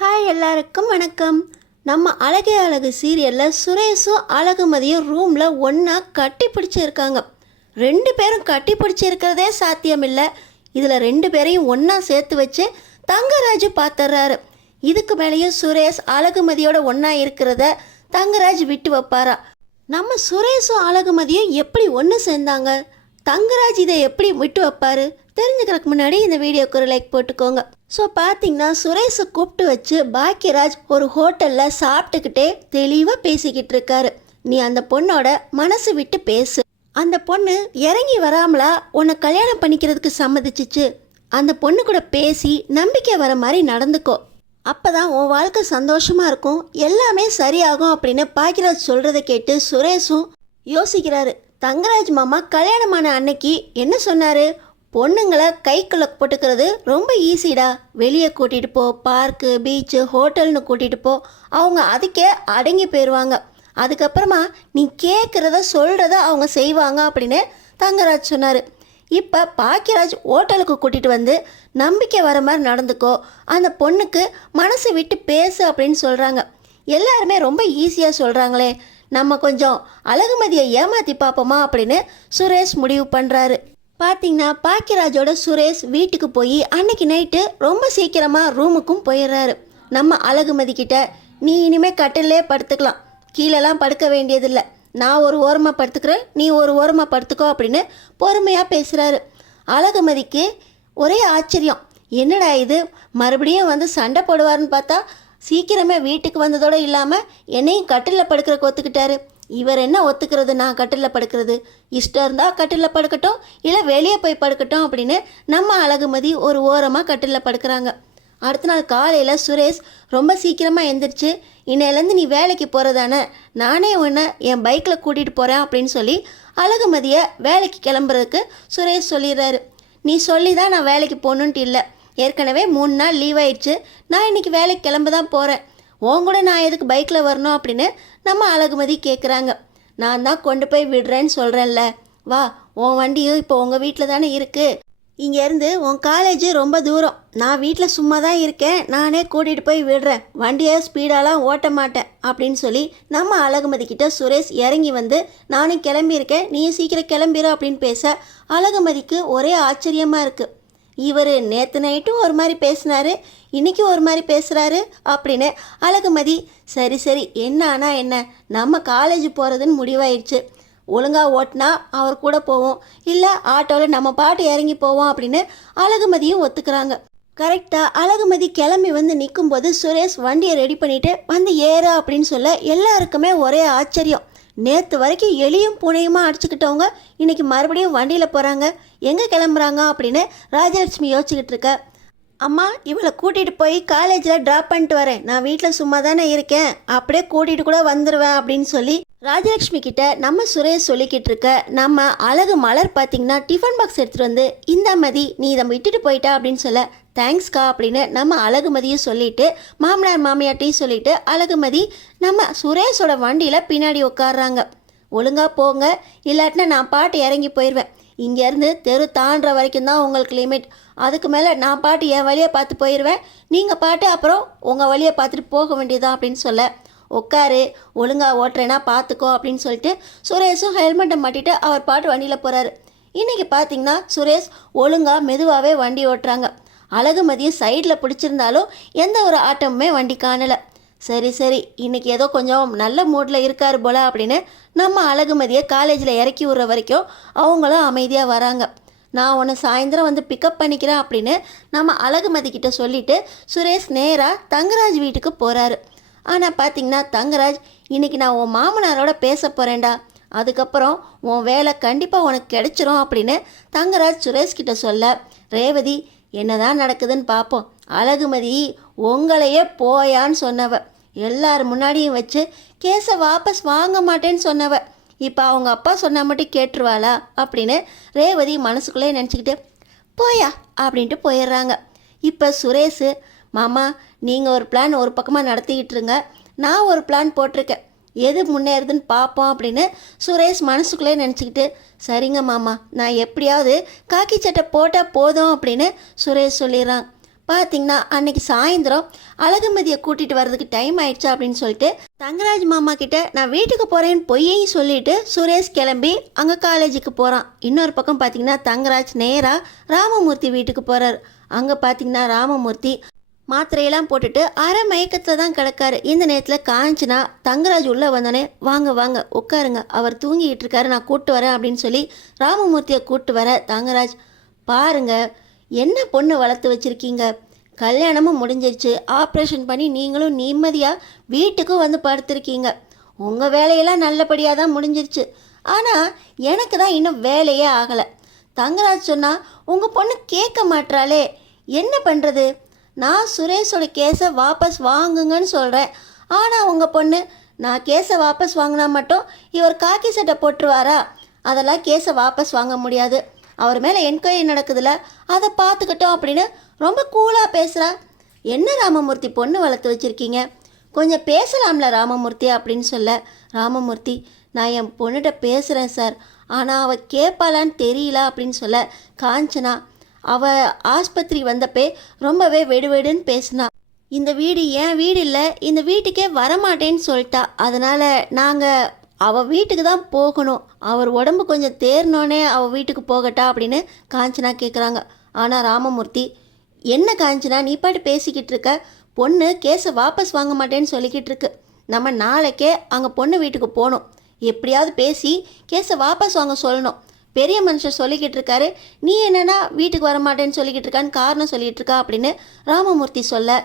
Hi எல்லாருக்கும் வணக்கம். நம்ம அழகே அழகு சீரியலில் சுரேஷும் அழகுமதியும் ரூமில் ஒன்றா கட்டி பிடிச்சிருக்காங்க. ரெண்டு பேரும் கட்டி பிடிச்சிருக்கிறதே சாத்தியமில்லை. இதில் ரெண்டு பேரையும் ஒன்றா சேர்த்து வச்சு தங்கராஜ் பார்த்துட்றாரு. இதுக்கு மேலேயும் சுரேஷ் அழகுமதியோட ஒன்றா இருக்கிறத தங்கராஜ் விட்டு வைப்பாரா? நம்ம சுரேஷும் அழகுமதியும் எப்படி ஒன்று சேர்ந்தாங்க? தங்கராஜ் இதை எப்படி விட்டு வைப்பாரு? தெரிஞ்சுக்கிறதுக்கு முன்னாடி இந்த வீடியோக்கு ஒரு லைக் போட்டுக்கோங்க. ஸோ பார்த்தீங்கன்னா சுரேஷை கூப்பிட்டு வச்சு பாக்கியராஜ் ஒரு ஹோட்டலில் சாப்பிட்டுக்கிட்டே தெளிவாக பேசிக்கிட்டு இருக்காரு. நீ அந்த பொண்ணோட மனசு விட்டு பேசு. அந்த பொண்ணு இறங்கி வராமலா உன்னை கல்யாணம் பண்ணிக்கிறதுக்கு சம்மதிச்சிச்சு. அந்த பொண்ணு கூட பேசி நம்பிக்கை வர மாதிரி நடந்துக்கோ. அப்போ தான் உன் வாழ்க்கை சந்தோஷமாக இருக்கும், எல்லாமே சரியாகும் அப்படின்னு பாக்கியராஜ் சொல்கிறத கேட்டு சுரேஷும் யோசிக்கிறாரு. தங்கராஜ் மாமா கல்யாணமான அன்னைக்கு என்ன சொன்னார்? பொண்ணுங்களை கைக்குள்ளே போட்டுக்கிறது ரொம்ப ஈஸிடா. வெளியே கூட்டிகிட்டு போ, பார்க்கு, பீச்சு, ஹோட்டல்னு கூட்டிகிட்டு போ, அவங்க அதுக்கே அடங்கி போயிடுவாங்க. அதுக்கப்புறமா நீ கேட்குறத சொல்கிறத அவங்க செய்வாங்க அப்படின்னு தங்கராஜ் சொன்னார். இப்போ பாக்கியராஜ் ஹோட்டலுக்கு கூட்டிகிட்டு வந்து நம்பிக்கை வர மாதிரி நடந்துக்கோ, அந்த பொண்ணுக்கு மனசு விட்டு பேசு அப்படின்னு சொல்கிறாங்க. எல்லாருமே ரொம்ப ஈஸியாக சொல்கிறாங்களே, நம்ம கொஞ்சம் அழகுமதியை ஏமாற்றி பார்ப்போமா அப்படின்னு சுரேஷ் முடிவு பண்ணுறாரு. பார்த்தீங்கன்னா பாக்கியராஜோட சுரேஷ் வீட்டுக்கு போய் அன்னைக்கு நைட்டு ரொம்ப சீக்கிரமாக ரூமுக்கும் போயிடுறாரு. நம்ம அழகுமதி கிட்ட நீ இனிமேல் கட்டிலே படுத்துக்கலாம், கீழெல்லாம் படுக்க வேண்டியதில்லை, நான் ஒரு ஓரமாக படுத்துக்கிறேன், நீ ஒரு ஓரமாக படுத்துக்கோ அப்படின்னு பொறுமையாக பேசுகிறாரு. அழகுமதிக்கு ஒரே ஆச்சரியம், என்னடா இது மறுபடியும் வந்து சண்டை போடுவார்னு பார்த்தா சீக்கிரமே வீட்டுக்கு வந்ததோடு இல்லாமல் என்னையும் கட்டிலில் படுக்கிறக்கு ஒத்துக்கிட்டாரு. இவர் என்ன ஒத்துக்கிறது? நான் கட்டிலில் படுக்கிறது இஷ்டம் இருந்தால் கட்டிலில் படுக்கட்டும், இல்லை வெளியே போய் படுக்கட்டும் அப்படின்னு நம்ம அழகுமதி ஒரு ஓரமாக கட்டிலில் படுக்கிறாங்க. அடுத்த நாள் காலையில் சுரேஷ் ரொம்ப சீக்கிரமாக எழுந்திரிச்சு, இன்னையிலேருந்து நீ வேலைக்கு போகிறதானே, நானே உன்னை என் பைக்கில் கூட்டிகிட்டு போகிறேன் அப்படின்னு சொல்லி அழகுமதியை வேலைக்கு கிளம்புறதுக்கு சுரேஷ் சொல்லிடுறாரு. நீ சொல்லி தான் நான் வேலைக்கு போகணுன்ட்டு இல்லை, ஏற்கனவே 3 நாள் லீவ் ஆயிடுச்சு, நான் இன்றைக்கி வேலைக்கு கிளம்ப தான் போகிறேன், உன் கூட நான் எதுக்கு பைக்கில் வரணும் அப்படின்னு நம்ம அழகுமதி கேட்குறாங்க. நான் தான் கொண்டு போய் விடுறேன்னு சொல்கிறேன்ல, வா, உன் வண்டியும் இப்போ உங்கள் வீட்டில் தானே இருக்குது, இங்கேருந்து உன் காலேஜு ரொம்ப தூரம், நான் வீட்டில் சும்மா தான் இருக்கேன், நானே கூட்டிகிட்டு போய் விடுறேன், வண்டியை ஸ்பீடாலாம் ஓட்ட மாட்டேன் அப்படின்னு சொல்லி நம்ம அழகுமதி கிட்ட சுரேஷ் இறங்கி வந்து நானும் கிளம்பியிருக்கேன், நீயும் சீக்கிரம் கிளம்பிடு அப்படின்னு பேச அழகுமதிக்கு ஒரே ஆச்சரியமாக இருக்குது. இவர் நேற்று நைட்டும் ஒரு மாதிரி பேசினாரு, இன்றைக்கி ஒரு மாதிரி பேசுகிறாரு அப்படின்னு அழகுமதி சரி சரி என்ன ஆனால் என்ன, நம்ம காலேஜ் போகிறதுன்னு முடிவாயிடுச்சு, ஒழுங்காக ஓட்டினா அவர் கூட போவோம், இல்லை ஆட்டோவில் நம்ம பாட்டு இறங்கி போவோம் அப்படின்னு அழகுமதியும் ஒத்துக்கிறாங்க. கரெக்டாக அழகுமதி கிளம்பி வந்து நிற்கும்போது சுரேஷ் வண்டியை ரெடி பண்ணிவிட்டு வந்து ஏறு அப்படின்னு சொல்ல எல்லாருக்குமே ஒரே ஆச்சரியம். நேற்று வரைக்கும் எலியும் பூனையுமா அடிச்சுக்கிட்டவங்க இன்றைக்கி மறுபடியும் வண்டியில் போகிறாங்க, எங்கே கிளம்புறாங்க அப்படின்னு ராஜலட்சுமி யோசிச்சுக்கிட்டு இருக்க. அம்மா, இவளை கூட்டிகிட்டு போய் காலேஜில் ட்ராப் பண்ணிட்டு வரேன், நான் வீட்டில் சும்மா தானே இருக்கேன், அப்படியே கூட்டிகிட்டு கூட வந்துடுவேன் அப்படின்னு சொல்லி ராஜலட்சுமி கிட்ட நம்ம சுரேஷ் சொல்லிக்கிட்டு இருக்க. நம்ம அழகு மலர் பார்த்திங்கன்னா டிஃபன் பாக்ஸ் எடுத்துகிட்டு வந்து இந்த மதி நீ இதை விட்டுட்டு போயிட்டா அப்படின்னு சொல்ல தேங்க்ஸ்க்கா அப்படின்னு நம்ம அழகுமதியும் சொல்லிவிட்டு மாமனார் மாமியார்ட்டையும் சொல்லிவிட்டு அழகுமதி நம்ம சுரேஷோட வண்டியில் பின்னாடி உட்காடுறாங்க. ஒழுங்காக போங்க, இல்லாட்டினா நான் பாட்டு இறங்கி போயிடுவேன், இங்கேருந்து தெரு தாண்டுற வரைக்கும் தான் உங்களுக்கு லிமிட், அதுக்கு மேலே நான் பாட்டு என் வழியை பார்த்து போயிடுவேன், நீங்கள் பாட்டு அப்புறம் உங்கள் வழியை பார்த்துட்டு போக வேண்டியதான் அப்படின்னு சொல்ல உட்காரு, ஒழுங்காக ஓட்டுறேன்னா பார்த்துக்கோ அப்படின்னு சொல்லிட்டு சுரேஷும் ஹெல்மெட்டை மாட்டிட்டு அவர் பாட்டு வண்டியில் போகிறாரு. இன்றைக்கி பார்த்தீங்கன்னா சுரேஷ் ஒழுங்காக மெதுவாகவே வண்டி ஓட்டுறாங்க. அழகுமதியும் சைடில் பிடிச்சிருந்தாலும் எந்த ஒரு ஆட்டமுமே வண்டி காணலை. சரி சரி இன்றைக்கி ஏதோ கொஞ்சம் நல்ல மூடில் இருக்கார் போல அப்படின்னு நம்ம அழகுமதியை காலேஜில் இறக்கி விடுற வரைக்கும் அவங்களும் அமைதியாக வராங்க. நான் உன்னை சாயந்தரம் வந்து பிக்கப் பண்ணிக்கிறேன் அப்படின்னு நம்ம அழகுமதி கிட்ட சொல்லிவிட்டு சுரேஷ் நேராக தங்கராஜ் வீட்டுக்கு போகிறாரு. ஆனால் பார்த்தீங்கன்னா தங்கராஜ், இன்றைக்கி நான் உன் மாமனாரோட பேச போகிறேன்டா, அதுக்கப்புறம் உன் வேலை கண்டிப்பாக உனக்கு கிடைச்சிரும் அப்படின்னு தங்கராஜ் சுரேஷ்கிட்ட சொல்ல ரேவதி என்னதான் நடக்குதுன்னு பார்ப்போம், அழகுமதி உங்களையே போயான்னு சொன்னவ, எல்லார் முன்னாடியும் வச்சு கேஸை வாபஸ் வாங்க மாட்டேன்னு சொன்னவ, இப்போ அவங்க அப்பா சொன்னால் மட்டும் கேட்டுருவாளா அப்படின்னு ரேவதி மனசுக்குள்ளே நினச்சிக்கிட்டு போயா அப்படின்ட்டு போயிடுறாங்க. இப்போ சுரேஷ், மாமா நீங்கள் ஒரு பிளான் ஒரு பக்கமாக நடத்திக்கிட்டு இருங்க, நான் ஒரு பிளான் போட்டிருக்கேன், எது முன்னேறுதுன்னு பார்ப்போம் அப்படின்னு சுரேஷ் மனசுக்குள்ளே நினச்சிக்கிட்டு சரிங்க மாமா, நான் எப்படியாவது காக்கி சட்டை போட்டால் போதும் அப்படின்னு சுரேஷ் சொல்லிடுறான். பார்த்தீங்கன்னா அன்னைக்கு சாயந்தரம் அழகுமதியை கூட்டிகிட்டு வர்றதுக்கு டைம் ஆயிடுச்சா அப்படின்னு சொல்லிட்டு தங்கராஜ் மாமா கிட்ட நான் வீட்டுக்கு போகிறேன்னு பொய்யையும் சொல்லிட்டு சுரேஷ் கிளம்பி அங்கே காலேஜுக்கு போகிறான். இன்னொரு பக்கம் பார்த்தீங்கன்னா தங்கராஜ் நேராக ராமமூர்த்தி வீட்டுக்கு போகிறார். அங்கே பார்த்தீங்கன்னா ராமமூர்த்தி மாத்திரையெல்லாம் போட்டுட்டு அரை மயக்கத்தில் தான் கிடக்காரு. இந்த நேரத்தில் காஞ்சனா தங்கராஜ் உள்ளே வந்தோடனே வாங்க வாங்க உட்காருங்க, அவர் தூங்கிக்கிட்டு இருக்காரு, நான் கூப்பிட்டு வரேன் அப்படின்னு சொல்லி ராமமூர்த்தியை கூப்பிட்டு வர தங்கராஜ் பாருங்க என்ன பொண்ணு வளர்த்து வச்சுருக்கீங்க, கல்யாணமும் முடிஞ்சிருச்சு, ஆப்ரேஷன் பண்ணி நீங்களும் நிம்மதியாக வீட்டுக்கும் வந்து படுத்திருக்கீங்க, உங்கள் வேலையெல்லாம் நல்லபடியாக தான் முடிஞ்சிருச்சு, ஆனால் எனக்கு தான் இன்னும் வேலையே ஆகலை. தங்கராஜ் சொன்னால் உங்கள் பொண்ணு கேட்க மாட்டாளே, என்ன பண்ணுறது, நான் சுரேஷோட கேஸை வாபஸ் வாங்குங்கன்னு சொல்கிறேன், ஆனால் உங்கள் பொண்ணு நான் கேஸை வாபஸ் வாங்கினா மட்டும் இவர் காக்கி சட்டை போட்டுருவாரா, அதெல்லாம் கேஸை வாபஸ் வாங்க முடியாது, அவர் மேலே என்கொயரி நடக்குதுல்ல அதை பார்த்துக்கிட்டோம் அப்படின்னு ரொம்ப கூலாக பேசுகிறா. என்ன ராமமூர்த்தி பொண்ணு வளர்த்து வச்சுருக்கீங்க, கொஞ்சம் பேசலாம்ல ராமமூர்த்தி அப்படின்னு சொல்ல ராமமூர்த்தி நான் என் பொண்ணுகிட்ட பேசுகிறேன் சார், ஆனால் அவள் கேட்பாளான்னு தெரியல அப்படின்னு சொல்ல காஞ்சனா அவள் ஆஸ்பத்திரி வந்தப்பே ரொம்பவே வெடுவெடுன்னு பேசினா. இந்த வீடு என் வீடு இல்லை, இந்த வீட்டுக்கே வரமாட்டேன்னு சொல்லிட்டா, அதனால் நாங்கள் அவள் வீட்டுக்கு தான் போகணும், அவர் உடம்பு கொஞ்சம் தேர்னோன்னே அவள் வீட்டுக்கு போகட்டா அப்படின்னு காஞ்சனா கேட்குறாங்க. ஆனால் ராமமூர்த்தி என்ன காஞ்சனா நீ பாட்டு பேசிக்கிட்டு இருக்க, பொண்ணு கேஸை வாபஸ் வாங்க மாட்டேன்னு சொல்லிக்கிட்டு இருக்கு, நம்ம நாளைக்கே அங்கே பொண்ணு வீட்டுக்கு போகணும், எப்படியாவது பேசி கேஸை வாபஸ் வாங்க சொல்லணும், பெரிய மனுஷன் சொல்லிக்கிட்டு இருக்காரு, நீ என்னன்னா வீட்டுக்கு வரமாட்டேன்னு சொல்லிக்கிட்டு இருக்கான்னு காரணம் சொல்லிகிட்டு இருக்கா அப்படின்னு ராமமூர்த்தி சொல்ல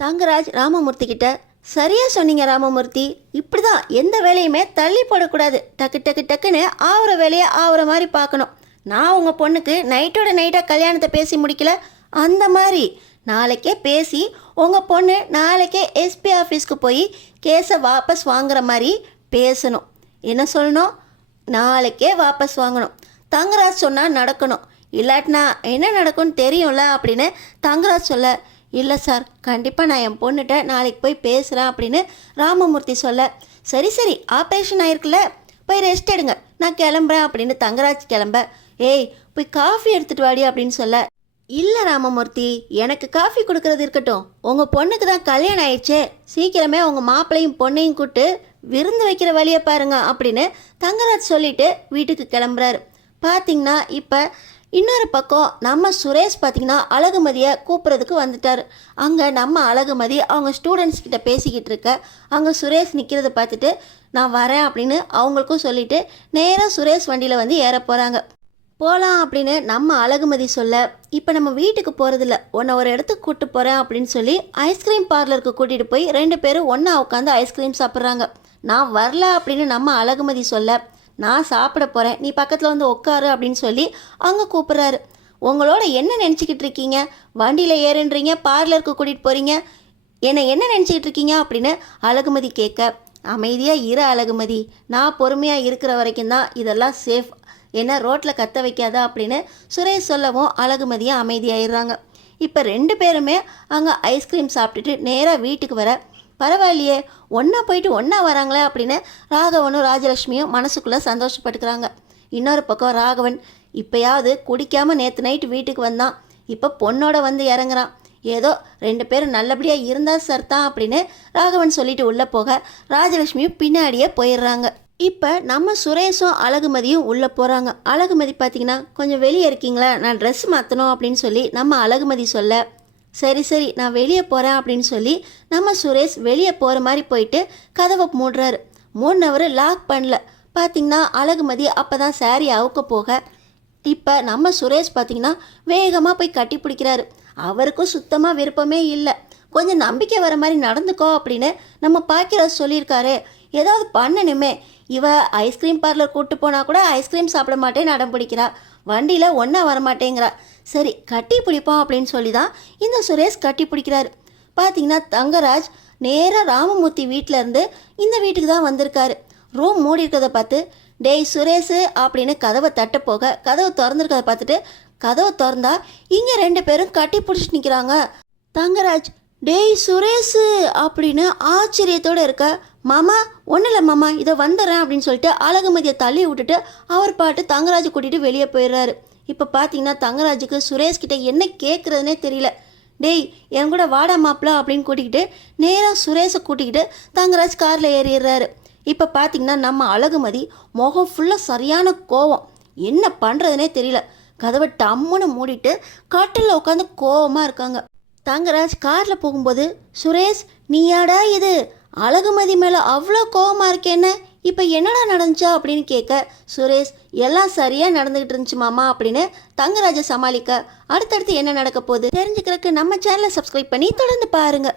தங்கராஜ் ராமமூர்த்தி கிட்ட சரியாக சொன்னீங்க ராமமூர்த்தி, இப்படி தான் எந்த வேலையுமே தள்ளி போடக்கூடாது, டக்கு டக்கு டக்குன்னு ஆகிற வேலையை ஆகிற மாதிரி பார்க்கணும், நான் உங்கள் பொண்ணுக்கு நைட்டோட நைட்டாக கல்யாணத்தை பேசி முடிக்கல, அந்த மாதிரி நாளைக்கே பேசி உங்கள் பொண்ணு நாளைக்கே எஸ்பி ஆஃபீஸ்க்கு போய் கேஸை வாபஸ் வாங்குற மாதிரி பேசணும், என்ன சொல்லணும், நாளைக்கே வாபஸ் வாங்கணும், தங்கராஜ் சொன்னால் நடக்கணும், இல்லாட்டினா என்ன நடக்கும்னு தெரியும்ல அப்படின்னு தங்கராஜ் சொல்ல இல்லை சார் கண்டிப்பாக நான் என் பொண்ணுகிட்ட நாளைக்கு போய் பேசுகிறேன் அப்படின்னு ராமமூர்த்தி சொல்ல சரி சரி ஆப்ரேஷன் ஆயிருக்குல்ல போய் ரெஸ்ட் எடுங்க நான் கிளம்புறேன் அப்படின்னு தங்கராஜ் கிளம்ப ஏய் போய் காஃபி எடுத்துகிட்டு வாடி அப்படின்னு சொல்ல இல்லை ராமமூர்த்தி எனக்கு காஃபி கொடுக்கறது இருக்கட்டும், உங்கள் பொண்ணுக்கு தான் கல்யாணம் ஆயிடுச்சே, சீக்கிரமே உங்கள் மாப்பிள்ளையும் பொண்ணையும் கூப்பிட்டு விருந்து வைக்கிற வழியை பாருங்க அப்படின்னு தங்கராஜ் சொல்லிட்டு வீட்டுக்கு கிளம்புறாரு. பார்த்திங்கன்னா இப்போ இன்னொரு பக்கம் நம்ம சுரேஷ் பார்த்திங்கன்னா அழகுமதியை கூப்பிட்றதுக்கு வந்துட்டார். அங்கே நம்ம அழகுமதி அவங்க ஸ்டூடெண்ட்ஸ் கிட்ட பேசிக்கிட்டு இருக்க அங்கே சுரேஷ் நிற்கிறத பார்த்துட்டு நான் வரேன் அப்படின்னு அவங்களுக்கும் சொல்லிவிட்டு நேராக சுரேஷ் வண்டியில் வந்து ஏற போகிறாங்க. போகலாம் அப்படின்னு நம்ம அழகுமதி சொல்ல இப்போ நம்ம வீட்டுக்கு போகிறதில்ல, உன்னை ஒரு இடத்துக்கு கூப்பிட்டு போகிறேன் அப்படின்னு சொல்லி ஐஸ்கிரீம் பார்லருக்கு கூட்டிகிட்டு போய் 2 பேரும் ஒன்றா உட்காந்து ஐஸ்கிரீம் சாப்பிட்றாங்க. நான் வரல அப்படின்னு நம்ம அழகுமதி சொல்ல நான் சாப்பிட போகிறேன் நீ பக்கத்தில் வந்து உட்காரு அப்படின்னு சொல்லி அங்கே கூப்பிட்றாரு. உங்களோட என்ன நினச்சிக்கிட்டு இருக்கீங்க, வண்டியில் ஏறுன்றீங்க, பார்லருக்கு கூட்டிகிட்டு போகிறீங்க, என்ன நினச்சிக்கிட்டு இருக்கீங்க அப்படின்னு அழகுமதி கேட்க அமைதியாக இரு அழகுமதி, நான் பொறுமையாக இருக்கிற வரைக்கும் தான் இதெல்லாம் சேஃப், என்ன ரோட்டில் கத்த வைக்காதா அப்படின்னு சுரேஷ் சொல்லவும் அழகுமதியாக அமைதியாகிடுறாங்க. இப்போ 2 பேருமே அங்கே ஐஸ்கிரீம் சாப்பிட்டுட்டு நேராக வீட்டுக்கு வர பரவாயில்லையே ஒன்றா போயிட்டு ஒன்றா வராங்களே அப்படின்னு ராகவனும் ராஜலட்சுமியும் மனசுக்குள்ளே சந்தோஷப்பட்டுக்கிறாங்க. இன்னொரு பக்கம் ராகவன் இப்போயாவது குடிக்காமல் நேற்று நைட்டு வீட்டுக்கு வந்தான், இப்போ பொண்ணோட வந்து இறங்குறான், ஏதோ 2 பேரும் நல்லபடியாக இருந்தால் சர்தான் அப்படின்னு ராகவன் சொல்லிட்டு உள்ளே போக ராஜலட்சுமியும் பின்னாடியே போயிடுறாங்க. இப்போ நம்ம சுரேஷும் அழகுமதியும் உள்ளே போகிறாங்க. அழகுமதி பார்த்திங்கன்னா கொஞ்சம் வெளியே இருக்கீங்களா, நான் ட்ரெஸ் மாற்றணும் அப்படின்னு சொல்லி நம்ம அழகுமதி சொல்ல சரி சரி நான் வெளியே போகிறேன் அப்படின்னு சொல்லி நம்ம சுரேஷ் வெளியே போகிற மாதிரி போயிட்டு கதவை மூடுறாரு. மூடினவர் லாக் பண்ணல. பார்த்திங்கன்னா அழகுமதி அப்போ தான் சாரி அவுக்க போக இப்போ நம்ம சுரேஷ் பார்த்திங்கன்னா வேகமாக போய் கட்டி பிடிக்கிறாரு. அவருக்கும் சுத்தமாக விருப்பமே இல்லை, கொஞ்சம் நம்பிக்கை வர மாதிரி நடந்துக்கோ அப்படின்னு நம்ம பாக்கியராஜ் சொல்லியிருக்காரு, ஏதாவது பண்ணணுமே, இவ ஐஸ்கிரீம் பார்லர் கூப்பிட்டு போனால் கூட ஐஸ்கிரீம் சாப்பிட மாட்டேன்னு அடம் பிடிக்கிறா, வண்டியில் ஒன்றா வரமாட்டேங்கிறா, சரி கட்டி பிடிப்போம் அப்படின்னு சொல்லி தான் இந்த சுரேஷ் கட்டி பிடிக்கிறாரு. பார்த்தீங்கன்னா தங்கராஜ் நேராக ராமமூர்த்தி வீட்டிலேருந்து இந்த வீட்டுக்கு தான் வந்திருக்காரு. ரூம் மூடி இருக்கிறத பார்த்து டேய் சுரேஷு அப்படின்னு கதவை தட்ட போக கதவை திறந்துருக்கதை பார்த்துட்டு கதவை திறந்தா இங்கே 2 பேரும் கட்டி பிடிச்சிட்டு நிற்கிறாங்க. தங்கராஜ் டேய் சுரேஷு அப்படின்னு ஆச்சரியத்தோடு இருக்க மாமா ஒன்றும் இல்லை மாமா இதை வந்துடுறேன் அப்படின்னு சொல்லிட்டு அழகுமதியை தள்ளி விட்டுட்டு அவர் பாட்டு தங்கராஜை கூட்டிகிட்டு வெளியே போயிடுறாரு. இப்போ பார்த்தீங்கன்னா தங்கராஜுக்கு சுரேஷ்கிட்ட என்ன கேட்குறதுனே தெரியல. டேய் என் கூட வாடா மாப்பிள அப்படின்னு கூட்டிக்கிட்டு நேராக சுரேஷை கூட்டிக்கிட்டு தங்கராஜ் காரில் ஏறிடுறாரு. இப்போ பார்த்தீங்கன்னா நம்ம அழகுமதி முகம் ஃபுல்லாக சரியான கோவம், என்ன பண்ணுறதுனே தெரியல. கதவை டம்முன்னு மூடிட்டு கட்டிலில் உட்காந்து கோவமாக இருக்காங்க. தங்கராஜ் காரில் போகும்போது, சுரேஷ் நீயாடா இது, அழகுமதி மேலே அவ்வளோ கோவமாக இருக்கேன்னு, இப்போ என்னடா நடந்துச்சா அப்படின்னு கேட்க, சுரேஷ் எல்லாம் சரியாக நடந்துக்கிட்டு இருந்துச்சு மாமா அப்படின்னு தங்கராஜை சமாளிக்க, அடுத்தடுத்து என்ன நடக்க போகுது தெரிஞ்சுக்கிறதுக்கு நம்ம சேனலை சப்ஸ்கிரைப் பண்ணி தொடர்ந்து பாருங்கள்.